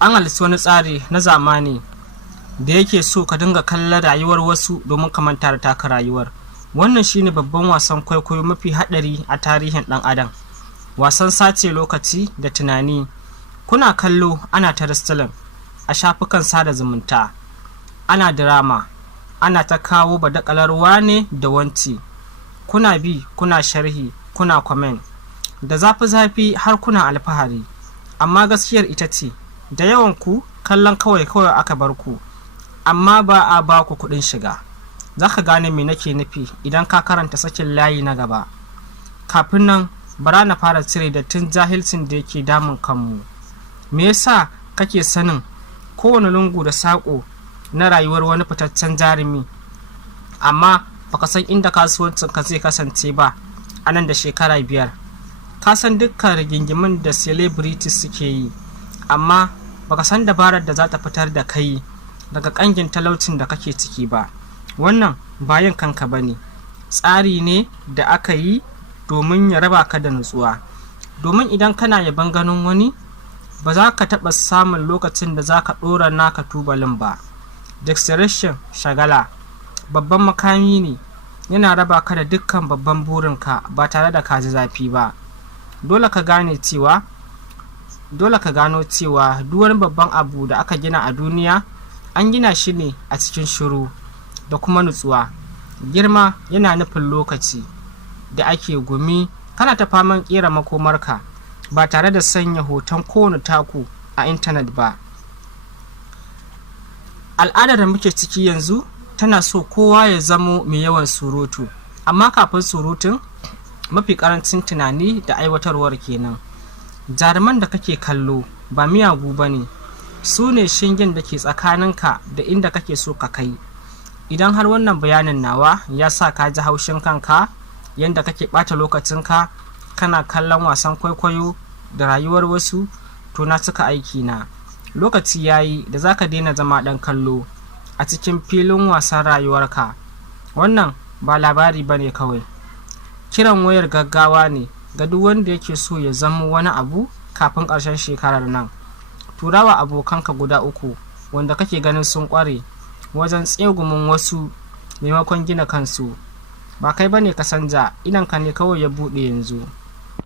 An halitta wani tsari na zamani da yake so ka dinga kallon rayuwar wasu domin ka manta da taka rayuwar. Wannan shine babban wasan kwaikwayo mafi haɗari a tarihin ɗan adam. Wasan sace lokaci da tunani. Kuna kallo ana ta wrestling a shafukan sada zumunta, ana drama, ana ta kawo badakalar wane da wanci. Kuna bi, kuna sharhi, kuna comment da zafi har kuna alfahari. Amma gaskiyar ita ce, da yawan ku kallon kawai aka bar ku, amma ba a ba ku kuɗin shiga. Za ka gane me nake nufi idan ka karanta sakin layi na gaba. Kafin nan, bara na fara cire dattin jahilcin da yake damun kanmu. Me yasa kake sanin kowane lungu da saƙo na rayuwar wani fitaccen jarumi, amma baka san inda kasuwancin ka zai kasance ba a nan da shekara 5? Ka san dukkan rigingimin da celebrities suke yi, amma baka san dabarar da za ta fitar da kai daga ƙangin talaucin da kake ciki ba. Wannan ba yin kanka ba ne, tsari ne da aka yi domin ya raba ka da nutsuwa. Domin idan kana yaban ganin wani, ba za ka taɓa samun lokacin da za ka ɗora naka tubalin ba. Distraction, shagala, babban makami ne, yana raba ka da dukkan babban burinka ba tare da ka ji zafi ba. Dole ka gano cewa duk wani babban abu da aka gina a duniya an gina shi ne a cikin shiru da kuma nutsuwa. Girma yana nufin lokaci da ake gumi kana ta faman ƙera makomarka ba tare da sanya hoton kowane taku a intanet ba. Al'adar da muke ciki yanzu tana so kowa ya zamo mai yawan surutu, amma kafin surutun mafi karancin tunani da aiwatarwar kenan. Jaruman da kake kallo ba miyagu ba ne, su ne shingen da ke tsakaninka da inda kake so ka kai. Idan har wannan bayanin nawa ya sa ka ji haushin kanka yadda kake ɓata lokacinka kana kallon wasan kwaikwayo da rayuwar wasu, to na cika aiki na. Lokaci yayi da za ka daina zama ɗan kallo a cikin filin wasan rayuwarka. Wannan ba labari ba ne kawai, kiran wayar gaggawa ne ga duk wanda yake so ya zama wani abu kafin ƙarshen shekarar nan. Turawa abokanka guda 3 wanda kake ganin sun ƙware wajen tsegumin wasu maimakon gina kansu. Ba kai bane ka sanja, idanka ne kawai ya buɗe yanzu.